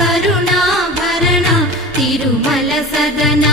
करुणाभरण तिरुमलसदन